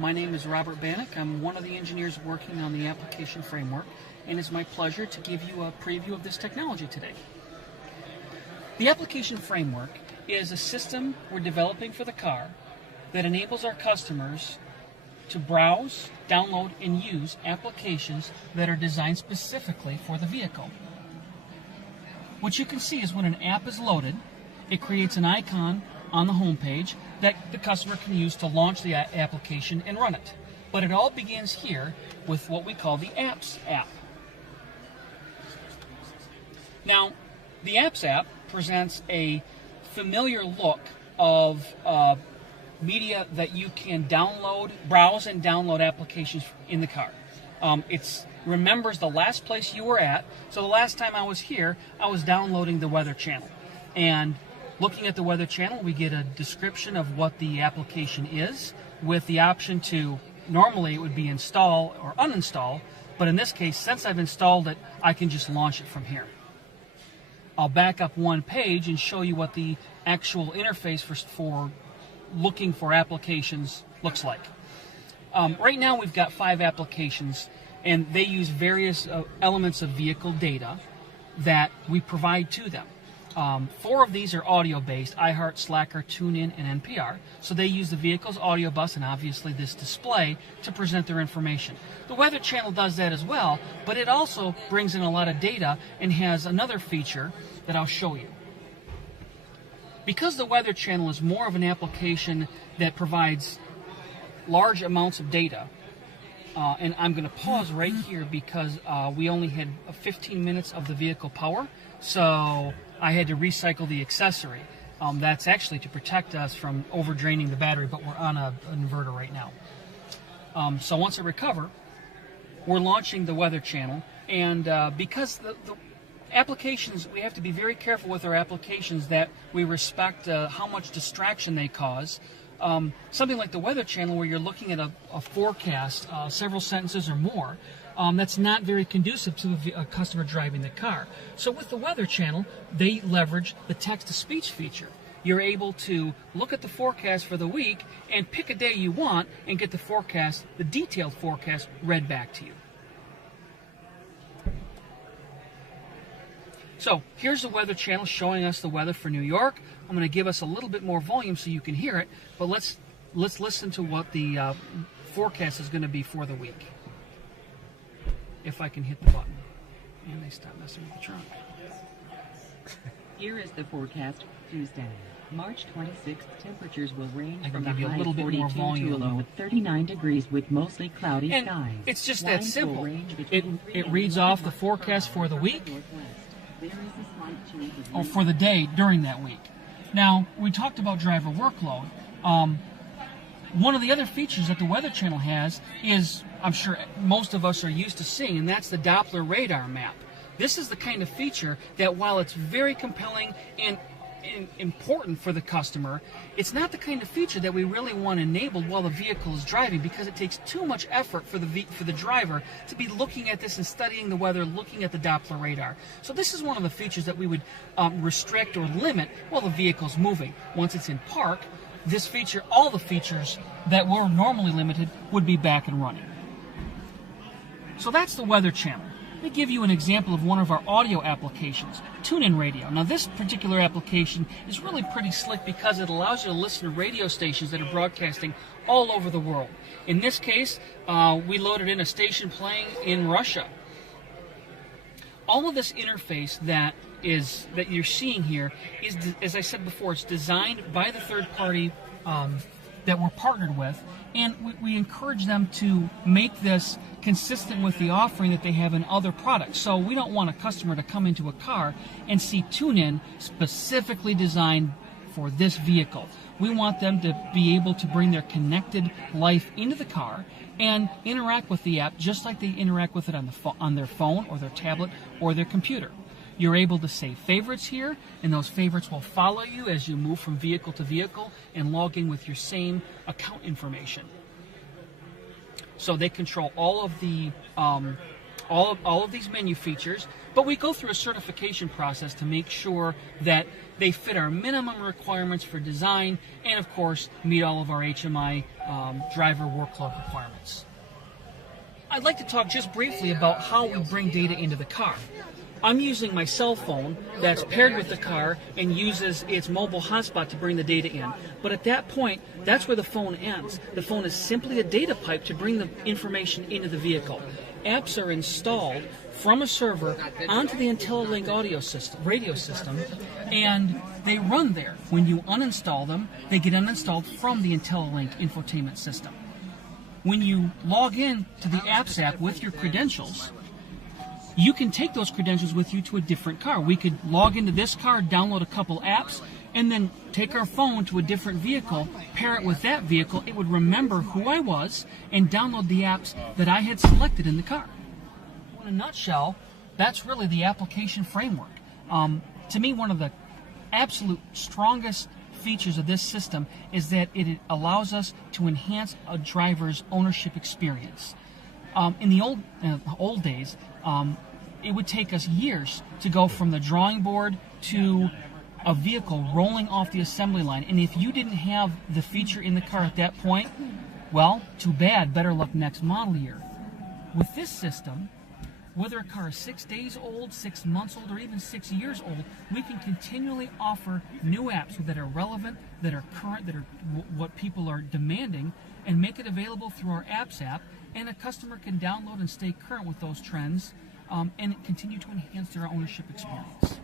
My name is Robert Bannock. I'm one of the engineers working on the application framework, and it's my pleasure to give you a preview of this technology today. The application framework is a system we're developing for the car that enables our customers to browse, download, and use applications that are designed specifically for the vehicle. What you can see is when an app is loaded, it creates an icon on the home page that the customer can use to launch the application and run it. But it all begins here with what we call the Apps app. Now, the Apps app presents a familiar look of media that you can download, browse and download applications in the car. It remembers the last place you were at. So the last time I was here, I was downloading the Weather Channel. And looking at the Weather Channel, we get a description of what the application is with the option to, normally it would be install or uninstall, but in this case, since I've installed it, I can just launch it from here. I'll back up one page and show you what the actual interface for looking for applications looks like. Right now we've got 5 applications, and they use various elements of vehicle data that we provide to them. 4 of these are audio-based: iHeart, Slacker, TuneIn, and NPR. So they use the vehicle's audio bus and obviously this display to present their information. The Weather Channel does that as well, but it also brings in a lot of data and has another feature that I'll show you. Because the Weather Channel is more of an application that provides large amounts of data, and I'm going to pause right here because we only had 15 minutes of the vehicle power, so I had to recycle the accessory. That's actually to protect us from over-draining the battery, but we're on an inverter right now. So once I recover, we're launching the Weather Channel, and because the applications, we have to be very careful with our applications that we respect how much distraction they cause. Something like the Weather Channel, where you're looking at a forecast, several sentences or more, that's not very conducive to a customer driving the car. So with the Weather Channel, they leverage the text-to-speech feature. You're able to look at the forecast for the week and pick a day you want and get the forecast, the detailed forecast, read back to you. So here's the Weather Channel showing us the weather for New York. I'm going to give us a little bit more volume so you can hear it, but let's listen to what the forecast is going to be for the week. If I can hit the button. And they stop messing with the trunk. Here is the forecast. Tuesday, March 26th. Temperatures will range from the give you a high little of bit 42 more volume. to a low of 39 degrees with mostly cloudy And skies. it's just that Winds will simple. range It between 3 and reads 11 off the miles per forecast hour for the week northwest. There is a slight chance of or wind for the day during that week. Now, we talked about driver workload. One of the other features that the Weather Channel has is, I'm sure most of us are used to seeing, and that's the Doppler radar map. This is the kind of feature that, while it's very compelling and important for the customer, it's not the kind of feature that we really want enabled while the vehicle is driving, because it takes too much effort for the driver to be looking at this and studying the weather, looking at the Doppler radar. So this is one of the features that we would restrict or limit while the vehicle's moving. Once it's in park, this feature, all the features that were normally limited, would be back and running. So that's the Weather Channel. Let me give you an example of one of our audio applications, TuneIn Radio. Now this particular application is really pretty slick because it allows you to listen to radio stations that are broadcasting all over the world. In this case, we loaded in a station playing in Russia. All of this interface that you're seeing here is, as I said before, it's designed by the third party that we're partnered with, and we encourage them to make this consistent with the offering that they have in other products. So we don't want a customer to come into a car and see TuneIn specifically designed for this vehicle. We want them to be able to bring their connected life into the car and interact with the app just like they interact with it on their phone or their tablet or their computer. You're able to save favorites here, and those favorites will follow you as you move from vehicle to vehicle and log in with your same account information. So they control all of the all of these menu features, but we go through a certification process to make sure that they fit our minimum requirements for design and, of course, meet all of our HMI driver workload requirements. I'd like to talk just briefly about how we bring data into the car. I'm using my cell phone that's paired with the car and uses its mobile hotspot to bring the data in. But at that point, that's where the phone ends. The phone is simply a data pipe to bring the information into the vehicle. Apps are installed from a server onto the IntelliLink radio system, and they run there. When you uninstall them, they get uninstalled from the IntelliLink infotainment system. When you log in to the Apps app with your credentials, you can take those credentials with you to a different car. We could log into this car, download a couple apps, and then take our phone to a different vehicle, pair it with that vehicle. It would remember who I was and download the apps that I had selected in the car. In a nutshell, that's really the application framework. To me, one of the absolute strongest features of this system is that it allows us to enhance a driver's ownership experience. In the old days, it would take us years to go from the drawing board to a vehicle rolling off the assembly line. And if you didn't have the feature in the car at that point, well, too bad, better luck next model year. With this system, whether a car is 6 days old, 6 months old, or even 6 years old, we can continually offer new apps that are relevant, that are current, that are what people are demanding, and make it available through our Apps app, and a customer can download and stay current with those trends and continue to enhance their ownership experience.